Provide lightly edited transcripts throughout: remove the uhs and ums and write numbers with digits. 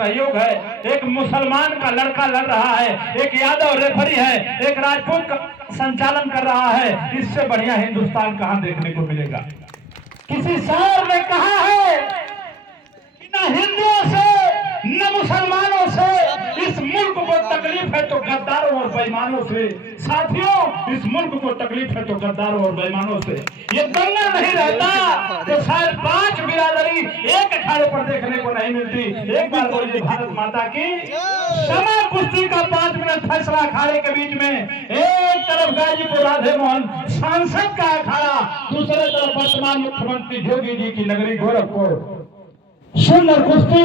सहयोग है। एक मुसलमान का लड़का लड़ रहा है, एक यादव रेफरी है, एक राजपूत का संचालन कर रहा है। इससे बढ़िया हिंदुस्तान कहां देखने को मिलेगा। किसी शायर ने कहा है कि न हिंदुओं से न मुसलमानों से इस मुल्क को तकलीफ है तो गद्दारों और बेईमानों से। साथियों, इस मुल्क को तकलीफ है तो गद्दारों और बेईमानों से। ये दंगा नहीं रहता तो शायद 5 बिरादरी एक अखाड़े पर देखने को नहीं मिलती। एक बार बोलिए भारत माता की। समा कुश्ती का 5 मिनट फैसला अखाड़े के बीच में। एक तरफ गाजीपुर राधे मोहन सांसद का अखाड़ा, दूसरे तरफ वर्तमान मुख्यमंत्री योगी जी की नगरी गोरखपुर। सुंदर कुश्ती,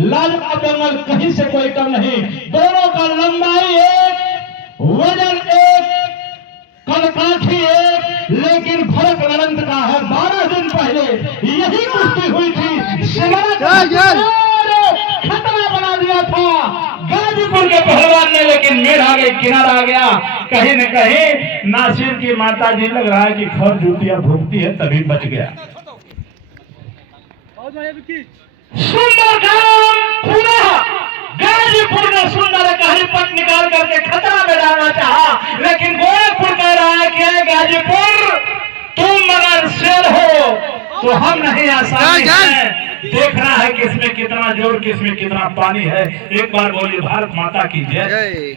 लाजवाब दंगल, कहीं से कोई कम नहीं। दोनों का लंबाई एक, वजन एक, कदकाठी एक, लेकिन फर्क अनंत का है। 12 दिन पहले यही कुश्ती हुई थी। खतरा बना दिया था गाजीपुर के पहलवान ने, लेकिन मेड़ आ गई, किनारा आ गया। कहीं न कहीं नासिर की माता जी लग रहा है कि खर जूतियां भूखती है, तभी बच गया। सुंदर काम पूरा गाजीपुर ने सुंदर का हरिपट निकाल करके खतरा में डालना चाहा, लेकिन गोरखपुर कह रहा है कि गाजीपुर तुम अगर शेर हो तो हम नहीं। आसानी है, देखना है किसमें कितना जोर, किसमें कितना पानी है। एक बार बोलिए भारत माता की जय।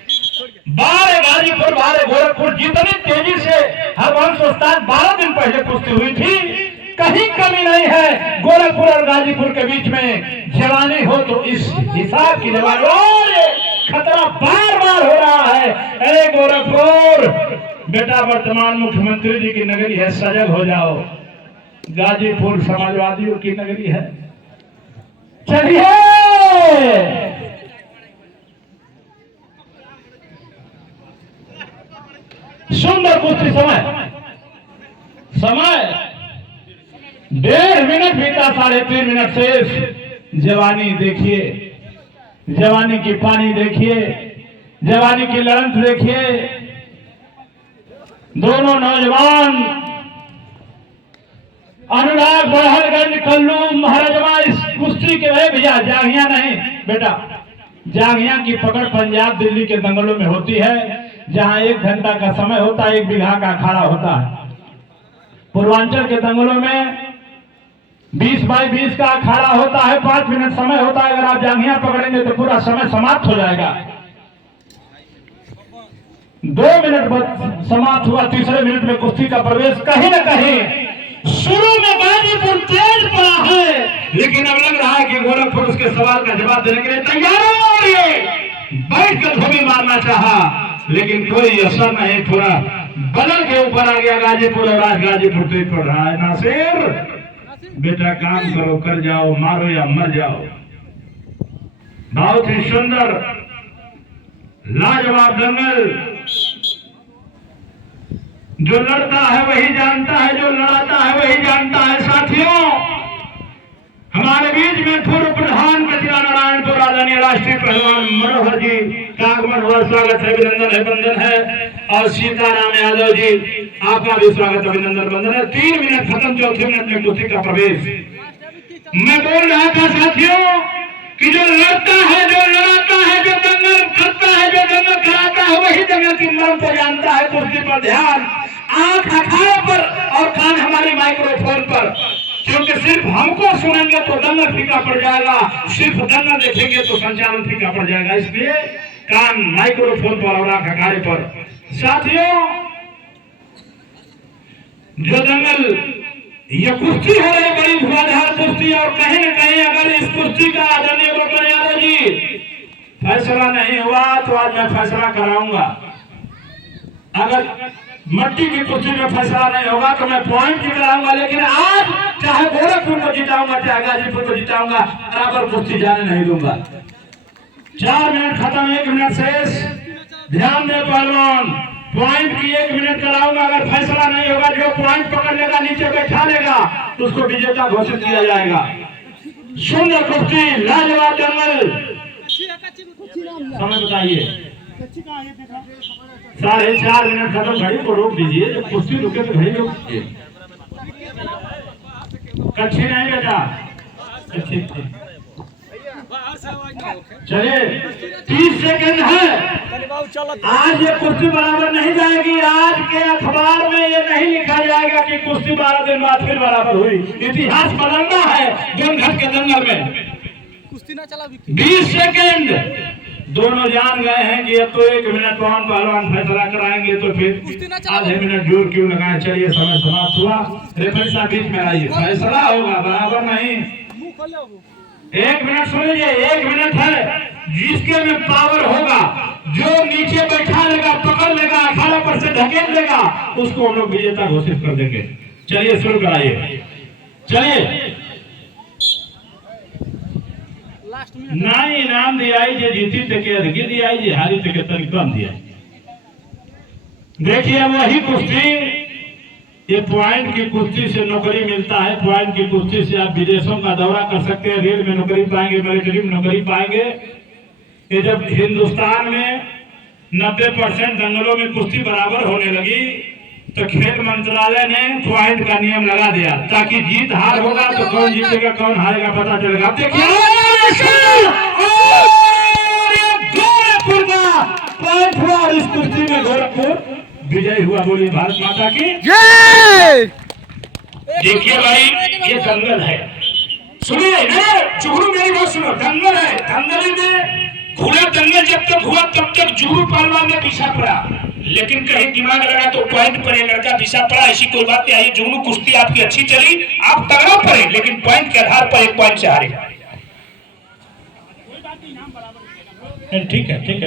बारे गाजीपुर बारे गोरखपुर, जितनी तेजी से हरवंश उस्ताद 12 दिन पहले कुश्ती हुई थी, कहीं कमी नहीं है। गोरखपुर और गाजीपुर के बीच में जवानी हो तो इस हिसाब की जवानी। और खतरा बार बार हो रहा है। अरे गोरखपुर बेटा, वर्तमान मुख्यमंत्री जी की नगरी है, सजग हो जाओ। गाजीपुर समाजवादियों की नगरी है। चलिए सुंदर कुश्ती। समय 1.5 मिनट बीता, 3.5 मिनट शेष। जवानी देखिए, जवानी की पानी देखिए, जवानी की लड़त देखिए। दोनों नौजवान अनुराग बड़हलगंज कल्लू महाराजवा इस कुश्ती के रहे। भैया जांघिया नहीं बेटा, जांघिया की पकड़ पंजाब दिल्ली के दंगलों में होती है, जहां 1 घंटा का समय होता है, 1 बीघा का अखाड़ा होता है। पूर्वांचल के दंगलों में 20 बाई 20 का अखाड़ा होता है, 5 मिनट समय होता है। अगर आप जांघिया पकड़ेंगे तो पूरा समय समाप्त हो जाएगा। 2 मिनट बाद समाप्त हुआ, तीसरे मिनट में कुश्ती का प्रवेश। कहीं न कहीं शुरू में गाजीपुर तेज पड़ा है, लेकिन अब लग रहा है कि गोरखपुर उसके सवाल का जवाब देने के लिए तैयार है। बैठ कर धोबी मारना चाहा, लेकिन कोई असर नहीं, पूरा बदल के ऊपर आ गया गाजीपुर। और आज गाजीपुर तेज पड़ रहा है। नासिर बेटा, काम करो, कर जाओ, मारो या मर जाओ। बहुत ही सुंदर लाजवाब दंगल। जो लड़ता है वही जानता है, जो लड़ाता है वही जानता है। साथियों, हमारे बीच में पूर्व प्रधान कचरा नारायणपुर आदरणीय राष्ट्रीय पहलवान मनोहर जी का आगमन हुआ। स्वागत है, अभिनंदन है, वंदन है। और सीताराम यादव जी, आपका भी स्वागत, अभिनंदन, वंदन है। 3 मिनट खत्म, 4थे मिनट में कुश्ती का प्रवेश। मैं बोल रहा था साथियों कि जो लड़ता है, जो लड़ाता है, जो दंगल करता है, जो दंगल कराता है, वही दंगल की मर्म को जानता है। कुश्ती पर ध्यान, आंख अखाड़े पर और कान हमारे माइक्रोफोन पर, क्योंकि सिर्फ हमको सुनेंगे तो दंगल फीका पड़ जाएगा, सिर्फ दंगल देखेंगे तो संचालन फीका पड़ जाएगा। इसलिए कान माइक्रोफोन पर और आंख अखाड़े पर। साथियों, जो दंगल ये कुश्ती हो रही बड़ी धुआंधार कुश्ती, और कहीं न कहीं अगर इस कुश्ती का आदरणीय गोपाल यादव जी फैसला नहीं हुआ तो आज मैं फैसला कराऊंगा। अगर मट्टी की कुश्ती में फैसला नहीं होगा तो मैं पॉइंट जिताऊंगा, लेकिन आज चाहे गोरखपुर को जिताऊंगा, चाहे गाजीपुर को जिताऊंगा, बराबर कुश्ती जाने नहीं दूंगा। 4 मिनट खत्म, 1 मिनट शेष। ध्यान दे पहलवान, पॉइंट की 1 मिनट कराऊंगा। अगर फैसला नहीं होगा, जो पॉइंट पकड़ लेगा, नीचे बैठा लेगा, तो उसको विजेता घोषित किया जाएगा। सुंदर कुश्ती, लाजवाब दंगल। समय बताइए। 4.5 मिनट खत्म, घड़ी को रोक दीजिए। जब कुश्ती रुके तो घड़ी रोक दीजिए। कच्छी नहीं बेटा, चलिए 30 सेकंड है। आज ये कुश्ती बराबर नहीं जाएगी। आज के अखबार में ये नहीं लिखा जाएगा कि कुश्ती 12 दिन बाद फिर बराबर हुई। इतिहास बदलना है दोनघट के दंगल में। कुश्ती ना चला 20 सेकंड। दोनों जान गए हैं कि अब तो 1 मिनट कौन पहलवान फैसला कराएंगे, तो फिर आधे मिनट जोर क्यों लगाए। चलिए समय समाप्त हुआ। रेफरी साहब बीच में आइए, फैसला होगा, बराबर नहीं। 1 मिनट सुन लीजिए, 1 मिनट है। जिसके में पावर होगा, जो नीचे बैठा लेगा, पकड़ लेगा, 18% ढकेल लेगा, उसको हम लोग विजेता घोषित कर देंगे। चलिए शुरू कराइए। चलिए नहीं इनाम दिया जे जीती तक अधिक दिया, जे हारी तक तनिक कम दिया। देखिए वही कुश्ती, ये पॉइंट की कुश्ती से नौकरी मिलता है। पॉइंट की कुश्ती से आप विदेशों का दौरा कर सकते हैं, रेल में नौकरी पाएंगे, मिलिट्री में नौकरी पाएंगे। ये जब हिंदुस्तान में 90% दंगलों में कुश्ती बराबर होने लगी, तो खेल मंत्रालय ने पॉइंट का नियम लगा दिया, ताकि जीत हार होगा तो कौन जीतेगा कौन हारेगा पता चलेगा। अब देखिए गोरखपुर का पॉइंट हुआ और इस कुश्ती में गोरखपुर विजय हुआ। बोलिए भारत माता की जय। देखिए भाई ये दंगल है, सुनिए जुगनू मेरी बात सुनो। दंगल है, दंगल में खुला दंगल जब तक हुआ तब तक जुगनू पहलवान ने पीछा पड़ा, लेकिन कहीं दिमाग लगा तो पॉइंट पर ये लड़का पीछा पड़ा। ऐसी कोई बात नहीं आई। जुगनू कुश्ती आपकी अच्छी चली, आप तगड़ा पड़े, लेकिन पॉइंट के आधार पर 1 पॉइंट से हारे। ठीक है ठीक है।